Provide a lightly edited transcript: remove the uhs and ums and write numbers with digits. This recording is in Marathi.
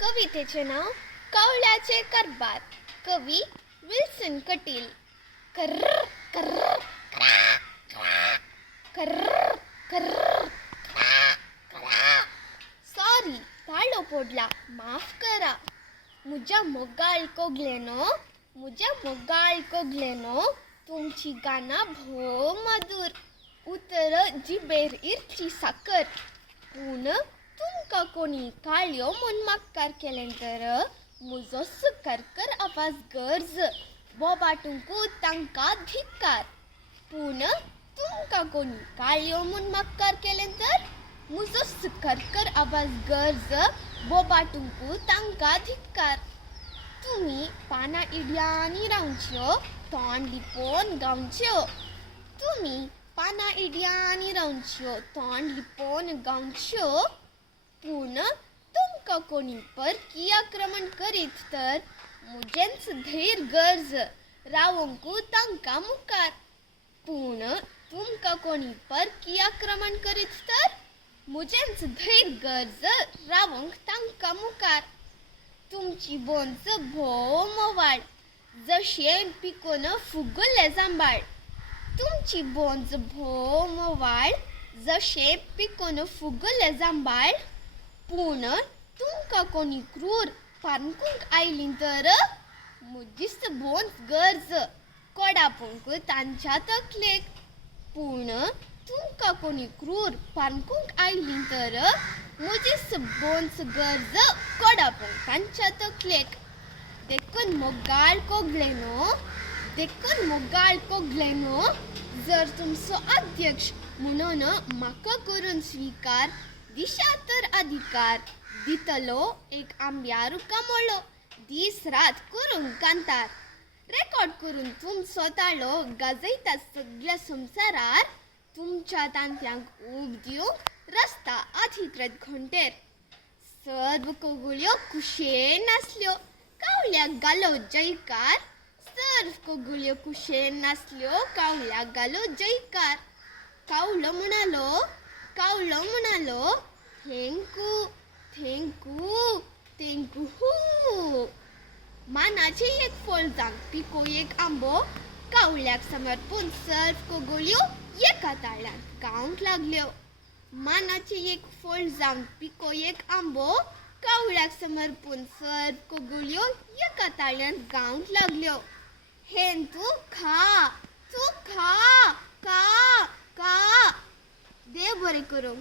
कवितेचे नाव कावळ्याचे करभार. कवी विल्सन कटील. कर्र कर्र कर्र कर्र. सॉरी, ताळो पोडला, माफ करा. मुझ्या मोगाळ कोगलेनो तुमची गाना भो मधुर. उतर जिबेर इरची साकर. पूण तुमका कोणी काळ्यो मनमाक्कार केलें तर मुजो करकर आवाज गर्ज. बोबाटूंकू तांकां धिक्कार. पूण तुमका कोणी काळ्यो मनमाक्कार केलें तर मुजो करकर आवाज गर्ज. बोबाटूंकू तांकां धिक्कार. तुम्ही पाना इड्यांनी रावच्यो, तोंड लिपोवन गावच्यो. तुम्ही पाना इड्यांनी रावच्यो, तोंड लिपोवन गावच्यो. पूण तुमकां कोणी परकी आक्रमण करीत तर मुजेंच धैर्य गर्ज. रावंकू तांकां मुखार. पूण तुमकां कोणी परकी आक्रमण करीत तर मुजेंच धैर्य गर्ज. रावंक तांकां मुखार. तुमची बोंच भोव मोवाळ, जशें पिकोन फुगले जांबाळ. तुमची बोंच भोव मोवाळ, जशें पिकोन फुगले जांबाळ. पूण तुमकां कोणी क्रूर पारकूंक आयलीं तर मुजीच बोंच गर्ज. कोडापूंक तांच्या तकलेक. पूण तुमकां कोणी क्रूर पारकूंक आयलीं तर मुजीच बोंच गर्ज. कोडापूंक तांच्या तकलेक. देखून मोगाळ कोगलेनो, जर तुमचो अध्यक्ष म्हणून म्हाका करून स्वीकार दिशा तर अधिकार. दितलो एक आंब्यारू कामोळो, दीस रात करून कांतार. रेकॉर्ड करून तुमचो ताळो गाजयता सगळ्या संवसारार. तुमच्या तांत्यांक ऊब दिवंक रस्ता अधिकृत घंटेर. सर्व कोगुळ्यो कुशेन नाचल्यो, कावळ्याक घालो जयकार. सर्व कोगुळ्यो कुशेन नाचल्यो, कावळ्याक घालो जयकार. कावळो म्हणालो थँकू थँकू थँकू हू. मानाचे एक फळ जावन पिको एक आंबो, कावळ्याक समर्पून सर्व कोगुळ्यो एका ताळ्यात गावंक लागल्यो. मानाचे एक फळ जावन पिको एक आंबो, कावळ्याक समर्पून सर्व कोगुळ्यो एका ताळ्यात गावंक लागल्यो. हेन तू खा का. देव बरें करूं.